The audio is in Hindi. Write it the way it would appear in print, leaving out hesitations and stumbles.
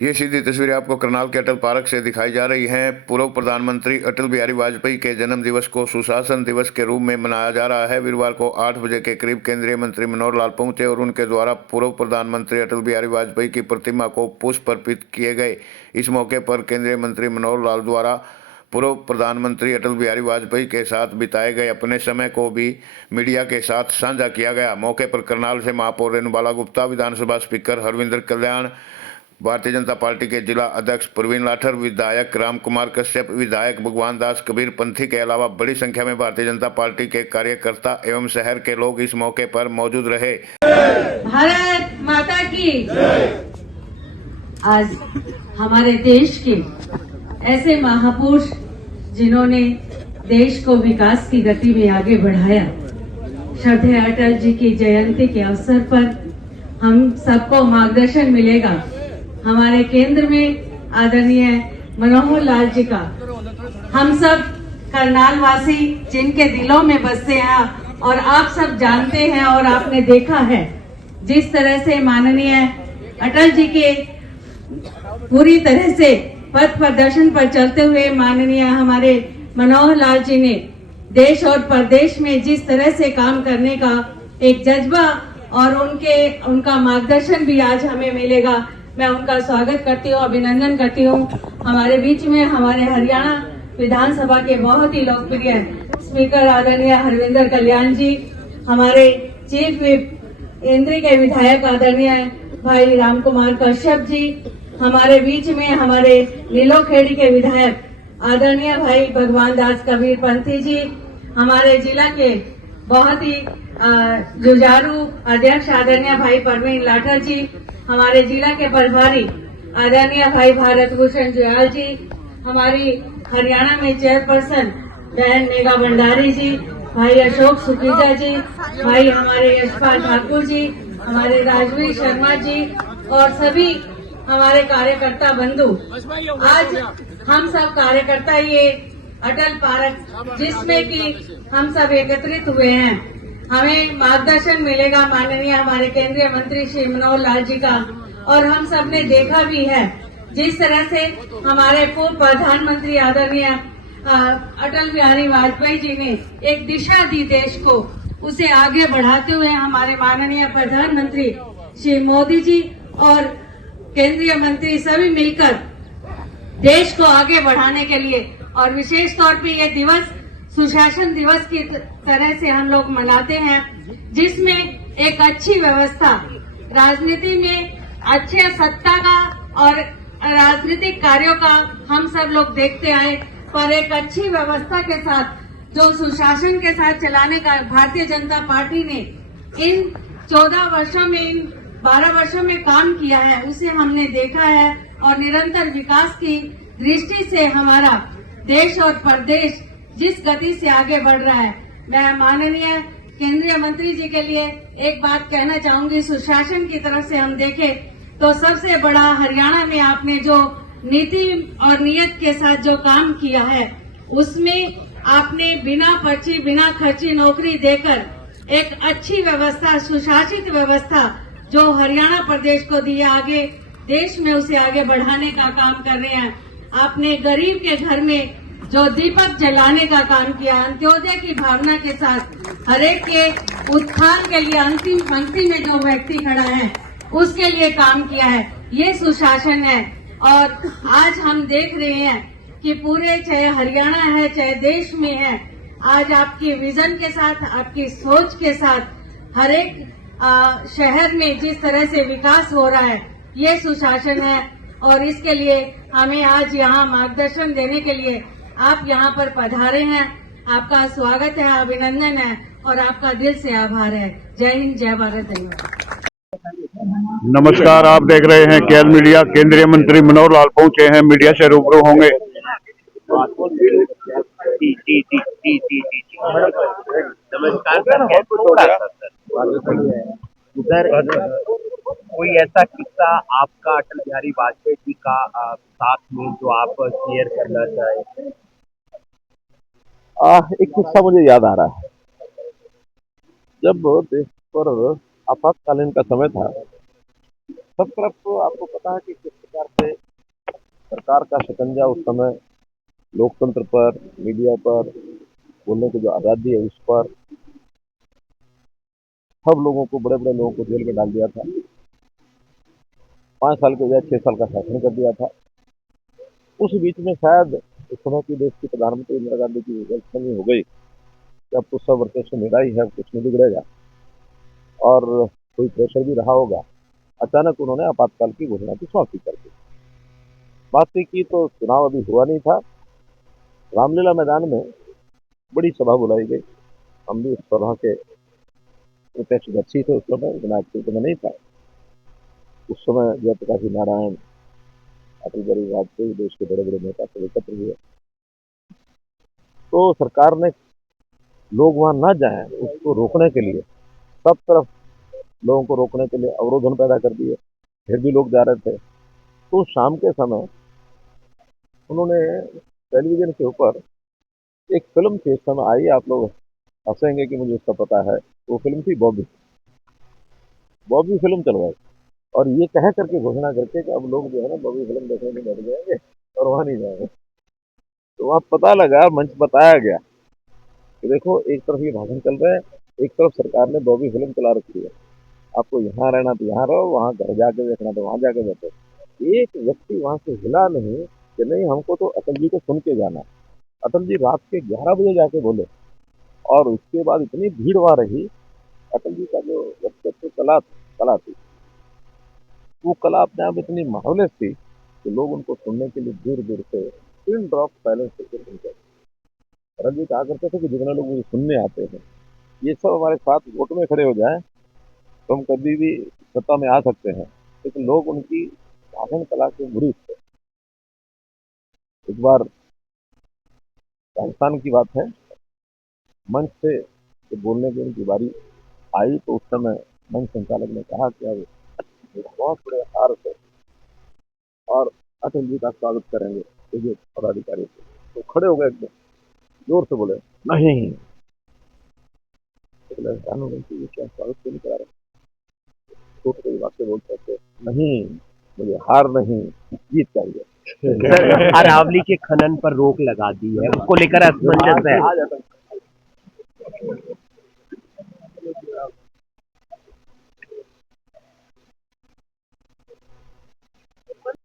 ये सीधी तस्वीरें आपको करनाल के अटल पार्क से दिखाई जा रही हैं। पूर्व प्रधानमंत्री अटल बिहारी वाजपेयी के जन्म दिवस को सुशासन दिवस के रूप में मनाया जा रहा है। वीरवार को 8 बजे के करीब केंद्रीय मंत्री मनोहर लाल पहुंचे और उनके द्वारा पूर्व प्रधानमंत्री अटल बिहारी वाजपेयी की प्रतिमा को पुष्प अर्पित किए गए। इस मौके पर केंद्रीय मंत्री मनोहर लाल द्वारा पूर्व प्रधानमंत्री अटल बिहारी वाजपेयी के साथ बिताए गए अपने समय को भी मीडिया के साथ साझा किया गया। मौके पर करनाल से महापौर रेणुबाला गुप्ता, विधानसभा स्पीकर हरविंदर कल्याण, भारतीय जनता पार्टी के जिला अध्यक्ष प्रवीण लाठर, विधायक राम कुमार कश्यप, विधायक भगवान दास कबीर पंथी के अलावा बड़ी संख्या में भारतीय जनता पार्टी के कार्यकर्ता एवं शहर के लोग इस मौके पर मौजूद रहे। भारत माता की। आज हमारे देश के ऐसे महापुरुष जिन्होंने देश को विकास की गति में आगे बढ़ाया, श्रद्धेय अटल जी की जयंती के अवसर पर हम सबको मार्गदर्शन मिलेगा। हमारे केंद्र में आदरणीय मनोहर लाल जी का हम सब करनाल वासी जिनके दिलों में बसते हैं और आप सब जानते हैं और आपने देखा है जिस तरह से माननीय अटल जी के पूरी तरह से पथ प्रदर्शन पर चलते हुए माननीय हमारे मनोहर लाल जी ने देश और प्रदेश में जिस तरह से काम करने का एक जज्बा और उनका मार्गदर्शन भी आज हमें मिलेगा। मैं उनका स्वागत करती हूँ, अभिनंदन करती हूँ। हमारे बीच में हमारे हरियाणा विधानसभा के बहुत ही लोकप्रिय स्पीकर आदरणीय हरविंदर कल्याण जी, हमारे चीफ व्हिप इंद्री के विधायक आदरणीय भाई राम कुमार कश्यप जी, हमारे बीच में हमारे नीलोखेड़ी के विधायक आदरणीय भाई भगवान दास कबीर पंथी जी, हमारे जिला के बहुत ही जुझारू अध्यक्ष आदरणीय भाई प्रवीण लाठर जी, हमारे जिला के प्रभारी आदरणीय भाई भारत भूषण जुयाल जी, हमारी हरियाणा में चेयरपर्सन बहन मेघा भंडारी जी, भाई अशोक सुखीजा जी, भाई हमारे यशपाल ठाकुर जी, हमारे राजवीर शर्मा जी और सभी हमारे कार्यकर्ता बंधु। आज हम सब कार्यकर्ता ये अटल पार्क जिसमें कि हम सब एकत्रित हुए हैं, हमें मार्गदर्शन मिलेगा माननीय हमारे केंद्रीय मंत्री श्री मनोहर लाल जी का। और हम सब ने देखा भी है जिस तरह से हमारे पूर्व प्रधानमंत्री आदरणीय अटल बिहारी वाजपेयी जी ने एक दिशा दी देश को, उसे आगे बढ़ाते हुए हमारे माननीय प्रधानमंत्री श्री मोदी जी और केंद्रीय मंत्री सभी मिलकर देश को आगे बढ़ाने के लिए और विशेष तौर पे ये दिवस सुशासन दिवस की तरह से हम लोग मनाते हैं, जिसमें एक अच्छी व्यवस्था, राजनीति में अच्छे सत्ता का और राजनीतिक कार्यों का हम सब लोग देखते आए, पर एक अच्छी व्यवस्था के साथ जो सुशासन के साथ चलाने का भारतीय जनता पार्टी ने इन 14 वर्षों में, इन 12 वर्षों में काम किया है, उसे हमने देखा है। और निरंतर विकास की दृष्टि से हमारा देश और प्रदेश जिस गति से आगे बढ़ रहा है, मैं माननीय केंद्रीय मंत्री जी के लिए एक बात कहना चाहूंगी। सुशासन की तरफ से हम देखें तो सबसे बड़ा हरियाणा में आपने जो नीति और नियत के साथ जो काम किया है, उसमें आपने बिना पर्ची बिना खर्ची नौकरी देकर एक अच्छी व्यवस्था, सुशासित व्यवस्था जो हरियाणा प्रदेश को दी है, आगे देश में उसे आगे बढ़ाने का काम कर रहे हैं। आपने गरीब के घर में जो दीपक जलाने का काम किया, अंत्योदय की भावना के साथ हरेक के उत्थान के लिए अंतिम पंक्ति में जो व्यक्ति खड़ा है उसके लिए काम किया है, ये सुशासन है। और आज हम देख रहे हैं कि पूरे चाहे हरियाणा है चाहे देश में है, आज आपकी विजन के साथ, आपकी सोच के साथ हरेक शहर में जिस तरह से विकास हो रहा है, ये सुशासन है। और इसके लिए हमें आज यहाँ मार्गदर्शन देने के लिए आप यहाँ पर पधारे हैं, आपका स्वागत है, अभिनंदन है और आपका दिल से आभार है। जय हिंद, जय भारत, धन्यवाद। नमस्कार, आप देख रहे हैं केएल मीडिया। केंद्रीय मंत्री मनोहर लाल पहुंचे हैं, मीडिया से रूबरू होंगे। नमस्कार सर, कोई ऐसा किस्सा आपका अटल बिहारी वाजपेयी जी का साथ में जो आप शेयर करना चाहें? एक किस्सा मुझे याद आ रहा है। जब देश पर आपातकालीन का समय था, सब तरफ आपको पता है कि किस प्रकार से सरकार का शिकंजा उस समय लोकतंत्र पर, मीडिया पर, बोलने की जो आज़ादी है उस पर सब लोगों को, बड़े बड़े लोगों को जेल में डाल दिया था। 5 साल के बजाय 6 साल का शासन कर दिया था। उस बीच में शायद उस समय की देश की प्रधानमंत्री इंदिरा गांधी की गलतफहमी हो गई कि अब तो सब वर्षों निराई ही है, अब कुछ नहीं बिगड़ेगा, और कोई प्रेशर भी रहा होगा। अचानक उन्होंने आपातकाल की घोषणा की, समाप्ति कर दी। समाप्ति की तो चुनाव अभी हुआ नहीं था। रामलीला मैदान में बड़ी सभा बुलाई गई। हम भी उस सभा के प्रत्यक्षदर्शी थे उस समय, लेकिन एक्चुअली में नहीं था। उस समय जयप्रकाश नारायण, अटल बिहारी वाजपेयी, देश के बड़े बड़े नेता सब एकत्र हुए। तो सरकार ने लोग वहां न जाएं उसको रोकने के लिए सब तरफ लोगों को रोकने के लिए अवरोधन पैदा कर दिए। फिर भी लोग जा रहे थे। तो शाम के समय उन्होंने टेलीविजन के ऊपर एक फिल्म थी, उस समय आई, आप लोग हंसेंगे कि मुझे उसका पता है, वो फिल्म थी बॉबी। बॉबी फिल्म चलवाई और ये कह करके घोषणा करके कि अब लोग जो है ना बॉबी फिल्म देखने में बैठ जाएंगे और वहां नहीं जाएंगे। तो वहां पता लगा, मंच बताया गया कि देखो एक तरफ ये भाषण चल रहे हैं, एक तरफ सरकार ने बॉबी फिल्म चला रखी है। आपको यहाँ रहना तो यहाँ रहो, वहाँ घर जाके देखना तो वहां जाके बैठो। एक व्यक्ति वहां से हिला नहीं कि नहीं हमको तो अटल जी को सुन के जाना। अटल जी रात के 11 बजे जाके बोले और उसके बाद इतनी भीड़ वहां रही। अटल जी का जो व्यक्तित्व कला थी, वो कला अपने आप इतनी मार्वलेस थी कि लोग उनको सुनने के लिए दूर दूर से पिन ड्रॉप साइलेंस करके सुनते थे। अटल जी कहा करते थे कि जितने लोग मुझे सुनने आते हैं ये सब हमारे साथ वोट में खड़े हो जाए तो हम कभी भी सत्ता में आ सकते हैं, लेकिन लोग उनकी भाषण कला के मुरीद थे। एक बार राजस्थान की बात है, मंच से जब बोलने की उनकी बारी आई तो उस समय मंच संचालक ने कहा कि अब एक बहुत बड़े हार से और अटल जी का स्वागत करेंगे जो पदाधिकारी थे। तो खड़े हो गए, एकदम जोर से बोले नहीं। तो बोले हैरान हो गए कि ये क्या स्वागत क्यों नहीं करा रहे। छोटे कोई वाक्य बोलते थे, नहीं मुझे हार नहीं जीत चाहिए। सर, अरावली के खनन पर रोक लगा दी है, उसको लेकर असमंजस है। आज